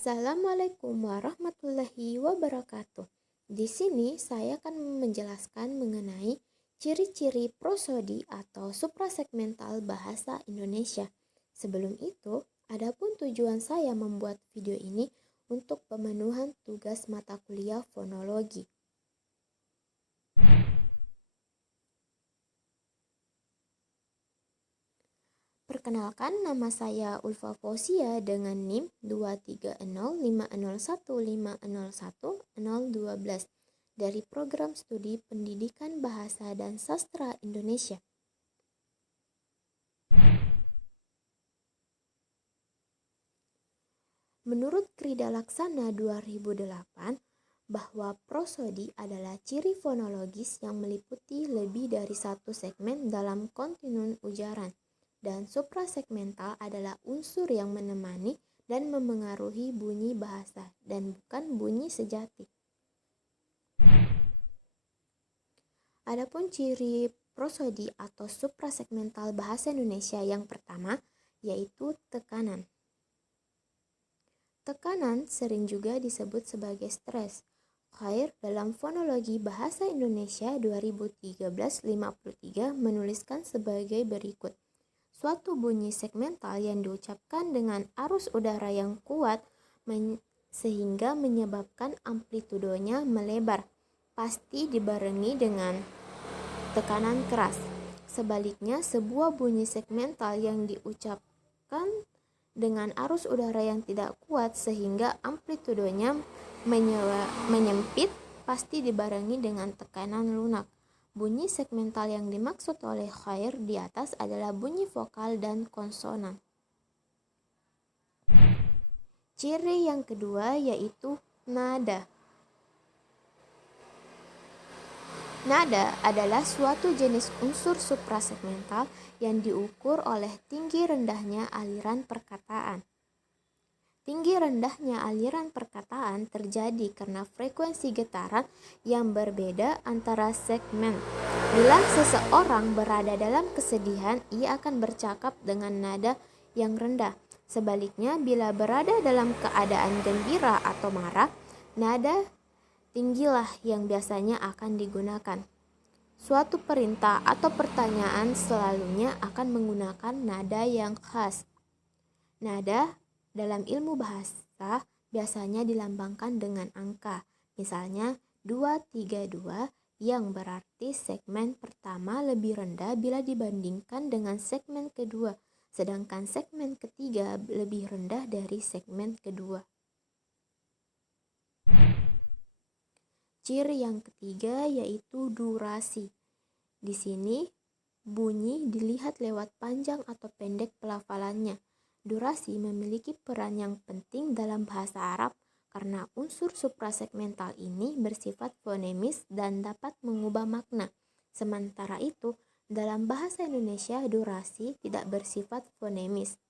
Assalamualaikum warahmatullahi wabarakatuh. Di sini saya akan menjelaskan mengenai ciri-ciri prosodi atau suprasegmental bahasa Indonesia. Sebelum itu, adapun tujuan saya membuat video ini untuk pemenuhan tugas mata kuliah fonologi. Perkenalkan, nama saya Ulfa Fausia dengan NIM 2305001501012 dari Program Studi Pendidikan Bahasa dan Sastra Indonesia. Menurut Krida Laksana 2008, bahwa prosodi adalah ciri fonologis yang meliputi lebih dari satu segmen dalam kontinun ujaran, dan suprasegmental adalah unsur yang menemani dan memengaruhi bunyi bahasa dan bukan bunyi sejati. Adapun ciri prosodi atau suprasegmental bahasa Indonesia yang pertama yaitu tekanan. Tekanan sering juga disebut sebagai stres. Khair dalam Fonologi Bahasa Indonesia 2013-53 menuliskan sebagai berikut. Suatu bunyi segmental yang diucapkan dengan arus udara yang kuat sehingga menyebabkan amplitudonya melebar, pasti dibarengi dengan tekanan keras. Sebaliknya, sebuah bunyi segmental yang diucapkan dengan arus udara yang tidak kuat sehingga amplitudonya menyempit, pasti dibarengi dengan tekanan lunak. Bunyi segmental yang dimaksud oleh Khair di atas adalah bunyi vokal dan konsonan. Ciri yang kedua yaitu nada. Nada adalah suatu jenis unsur suprasegmental yang diukur oleh tinggi rendahnya aliran perkataan. Tinggi rendahnya aliran perkataan terjadi karena frekuensi getaran yang berbeda antara segmen. Bila seseorang berada dalam kesedihan, ia akan bercakap dengan nada yang rendah. Sebaliknya, bila berada dalam keadaan gembira atau marah, nada tinggilah yang biasanya akan digunakan. Suatu perintah atau pertanyaan selalunya akan menggunakan nada yang khas. Nada dalam ilmu bahasa biasanya dilambangkan dengan angka, misalnya 232 yang berarti segmen pertama lebih rendah bila dibandingkan dengan segmen kedua, sedangkan segmen ketiga lebih rendah dari segmen kedua. Ciri yang ketiga yaitu durasi. Di sini bunyi dilihat lewat panjang atau pendek pelafalannya. Durasi memiliki peran yang penting dalam bahasa Arab karena unsur suprasegmental ini bersifat fonemis dan dapat mengubah makna. Sementara itu, dalam bahasa Indonesia durasi tidak bersifat fonemis.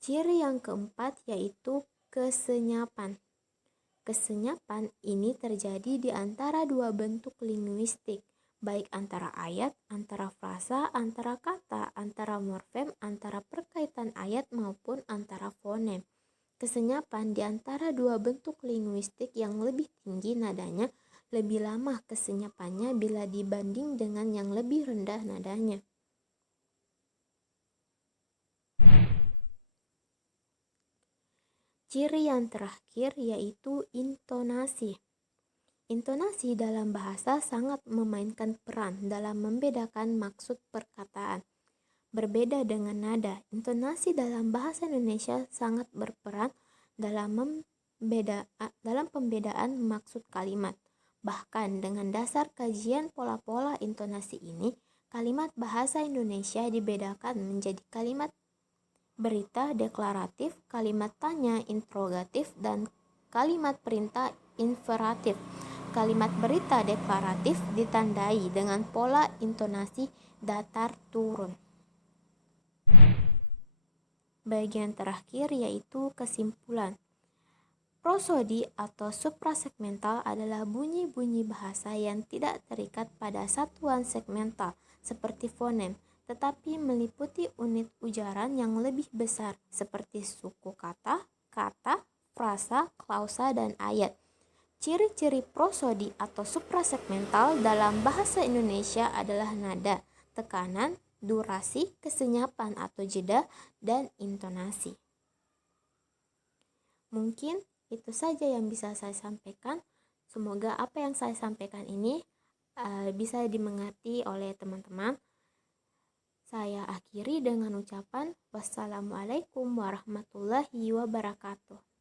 Ciri yang keempat yaitu kesenyapan. Kesenyapan ini terjadi di antara dua bentuk linguistik, baik antara ayat, antara frasa, antara kata, antara morfem, antara perkaitan ayat maupun antara fonem. Kesenyapan di antara dua bentuk linguistik yang lebih tinggi nadanya, lebih lama kesenyapannya bila dibanding dengan yang lebih rendah nadanya. Ciri yang terakhir yaitu intonasi. Intonasi dalam bahasa sangat memainkan peran dalam membedakan maksud perkataan. Berbeda dengan nada, intonasi dalam bahasa Indonesia sangat berperan dalam pembedaan maksud kalimat. Bahkan dengan dasar kajian pola-pola intonasi ini, kalimat bahasa Indonesia dibedakan menjadi kalimat berita deklaratif, kalimat tanya interrogatif, dan kalimat perintah imperatif. Kalimat berita deklaratif ditandai dengan pola intonasi datar turun. Bagian terakhir yaitu kesimpulan. Prosodi atau suprasegmental adalah bunyi-bunyi bahasa yang tidak terikat pada satuan segmental seperti fonem, tetapi meliputi unit ujaran yang lebih besar seperti suku kata, frasa, klausa, dan ayat. Ciri-ciri prosodi atau suprasegmental dalam bahasa Indonesia adalah nada, tekanan, durasi, kesenyapan atau jeda, dan intonasi. Mungkin itu saja yang bisa saya sampaikan. Semoga apa yang saya sampaikan ini bisa dimengerti oleh teman-teman. Saya akhiri dengan ucapan wassalamualaikum warahmatullahi wabarakatuh.